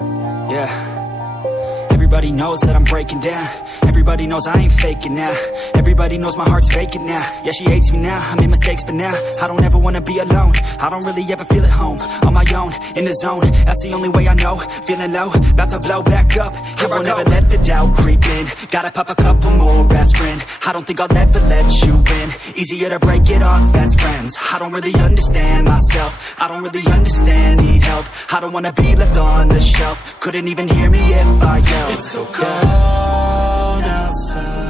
Yeah. Everybody knows that I'm breaking down. Everybody knows I ain't faking now. Everybody knows my heart's vacant now. Yeah, she hates me now, I made mistakes but now I don't ever wanna be alone. I don't really ever feel at home. On my own, in the zone, that's the only way I know. Feeling low, about to blow back up. Here I won't ever let the doubt creep in. Gotta pop a couple more aspirin. I don't think I'll ever let you in. Easier to break it off best friends. I don't really understand myself. I don't really understand, need help. I don't wanna be left on the shelf. Couldn't even hear me if I yelled. It's so cold outside.